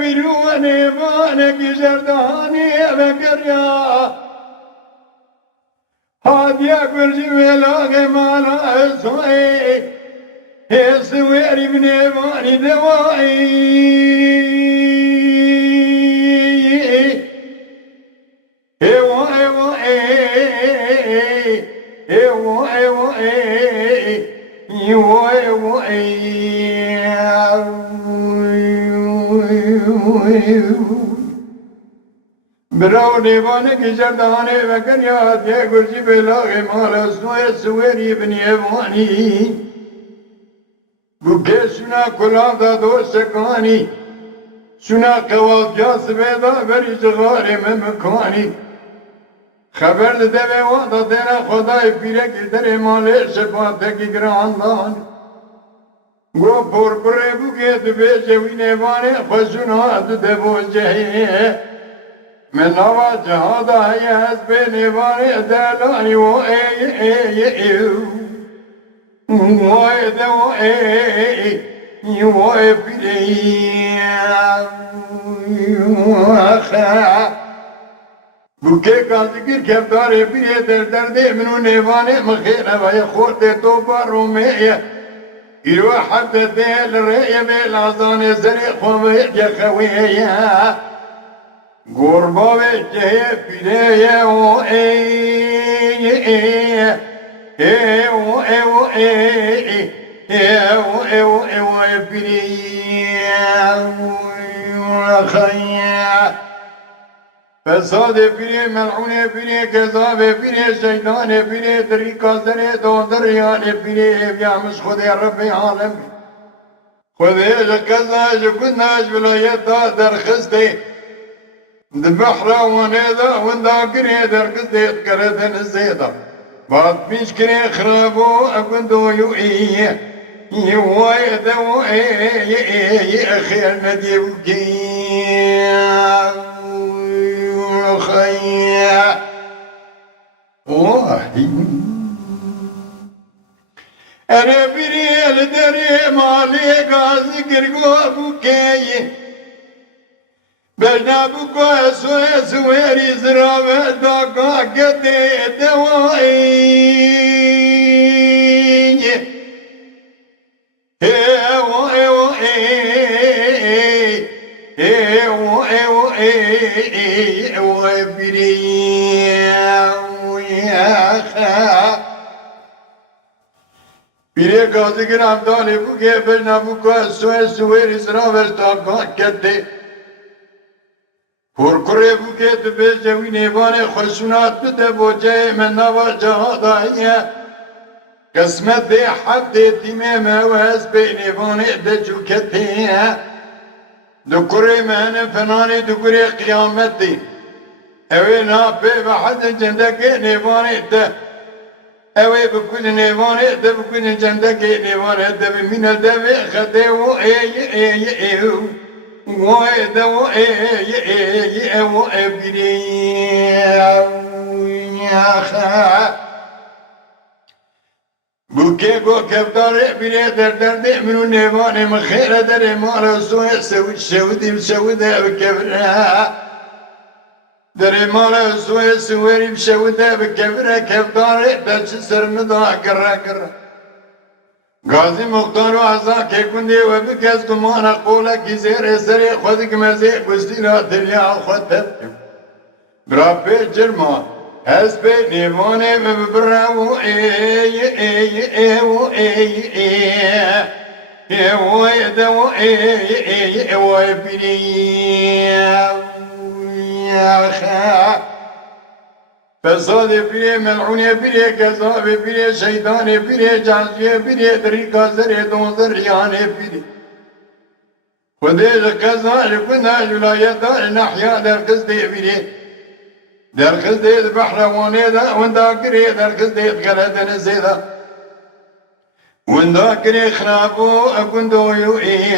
ویروانی وانه جردانی بکریا هادیا گرجی ولاغ مالا سوی سویری بنوانی دوائی براو دیوانه کی جردانه وکن یاد یه گرجی بلاغ مالا سویری بنوانی بوکه سنا کلام دا دوستکانی سنا قوال جاس بیدا بری جغاری ممکانی خبر ده به وادا دینا خدای پیره که در ماله شفاته کی گراندان گو پر پره بوکه تو بیجه وی نیوانه خسونا تو ده بوجه من نوا جهادا هی از به نیوانه دلانی و وای دو وای پیری بوکه کازگیر کفتاره پیری در درده منو نیوانه مخیره و یه خورده تو بارومه ایرو حبت دل ریه بیلازان زری خواه یه خویه گربا وجه پیره و فساد پیره ملعون پیره کذاب پیره شیطان پیره طریقه زره دادریان پیره بیامش خود رب عالم خودش کذاش کناش ولایت در خسته البحر ونيدا ونداكري دركت كردن الزيدا بعد مش كري خرابو أكندو يوئي يواي دو خير نديبكي خيا واحد أنا بريل دري مالي غازي كرقو بوكي بجنا بوكو سويري زراوة داكا قدي دوائي Bire gazı gram dali bu geber na bu kas sueri zraver ta kette. Korkore bu get be jevine vane khashunat de boje men nava jahadaya. Kısmet de hak de time mevaz beyne vane de cukette. Dukure men fenane dukure kıyamet de. Eve na be ve had cendeke nevane de. Eve bukun nevane de bukun cendeke nevane de min de ve khade o وَاِدَ بوكي گو كفتار بيري دردر منو نيوان مخير در مارا سوء سودي بسودة بكفرها در مارا سوء سوري بسودة بكفرها كفتار دش سرمدا كرا كرا غازي مختار وعزا كيكوندي وبكز دمانا قولا كيزير سري خودك مزي بستينا دنيا خودت برابي جرما هسبي نيواني ببراو فساد بيري ملعون بيري كذاب بيري شيطان بيري جازي بيري طريقة زري دونزر ريان بيري خديش كذا كنا ولاية نحيا در قصدي بيري در قصدي البحر وانيدا ونداكري در قصدي غردن زيدا ونداكري خرابو اكندو يوئي